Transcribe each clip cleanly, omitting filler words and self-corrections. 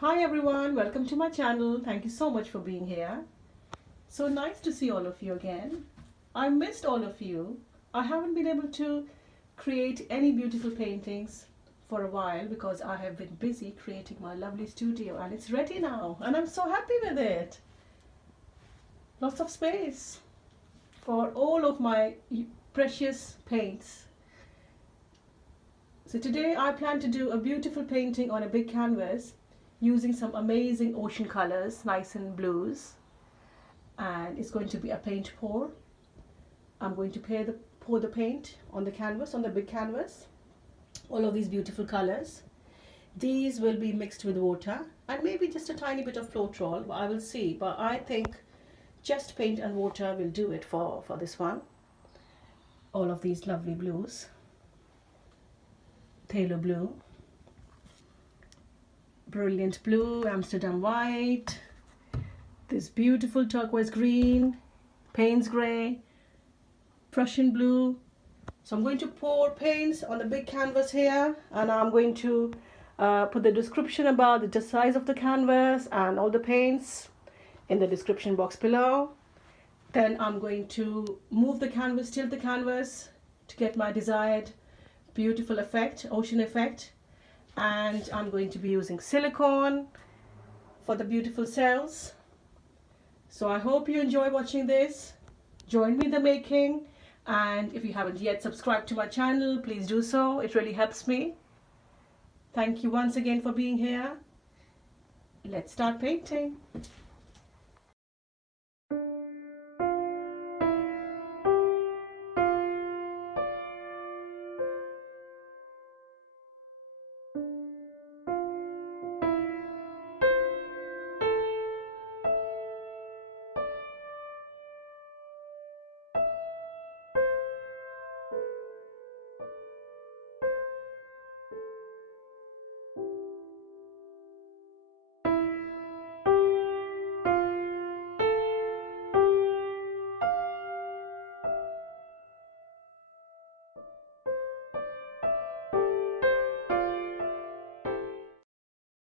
Hi everyone, welcome to my channel. Thank you so much for being here. So nice to see all of you again. I missed all of you. I haven't been able to create any beautiful paintings for a while because I have been busy creating my lovely studio, and it's ready now and I'm so happy with it. Lots of space for all of my precious paints. So today I plan to do a beautiful painting on a big canvas using some amazing ocean colors, nice and blues, and it's going to be a paint pour. I'm going to pour the paint on the canvas, on the big canvas, all of these beautiful colors. These will be mixed with water and maybe just a tiny bit of Floetrol, I will see, but I think just paint and water will do it for this one. All of these lovely blues, Thaolo blue, brilliant blue, Amsterdam white, this beautiful turquoise green, Payne's grey, Prussian blue. So I'm going to pour paints on the big canvas here, and I'm going to put the description about the size of the canvas and all the paints in the description box below. Then I'm going to move the canvas, tilt the canvas to get my desired beautiful effect, ocean effect. And I'm going to be using silicone for the beautiful cells. So I hope you enjoy watching this. Join me in the making, and if you haven't yet subscribed to my channel, please do so. It really helps me. Thank you once again for being here. Let's start painting.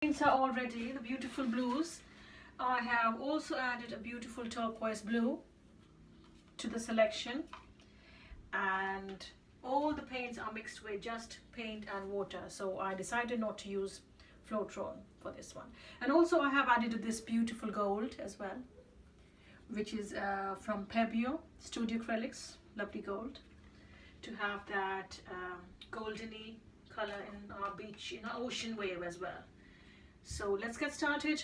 Paints are all ready, the beautiful blues. I have also added a beautiful turquoise blue to the selection, and all the paints are mixed with just paint and water, so I decided not to use Floetrol for this one. And also I have added this beautiful gold as well, which is from Pebeo Studio Acrylics, lovely gold, to have that goldeny color in our beach, in our ocean wave as well. So let's get started.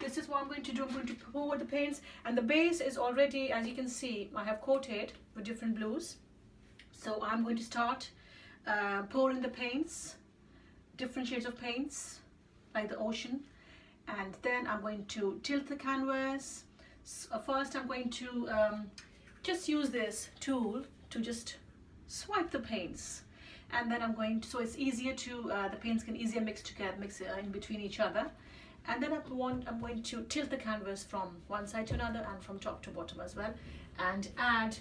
This is what I'm going to do. I'm going to pour the paints, and the base is already, as you can see, I have coated with different blues. So I'm going to start pouring the paints, different shades of paints like the ocean, and then I'm going to tilt the canvas. So first I'm going to just use this tool to just swipe the paints, and then I'm going to, so it's easier to, the paints can easier mix together, in between each other. And then I'm going to tilt the canvas from one side to another and from top to bottom as well, and add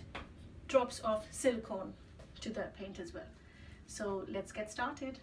drops of silicone to the paint as well. So let's get started.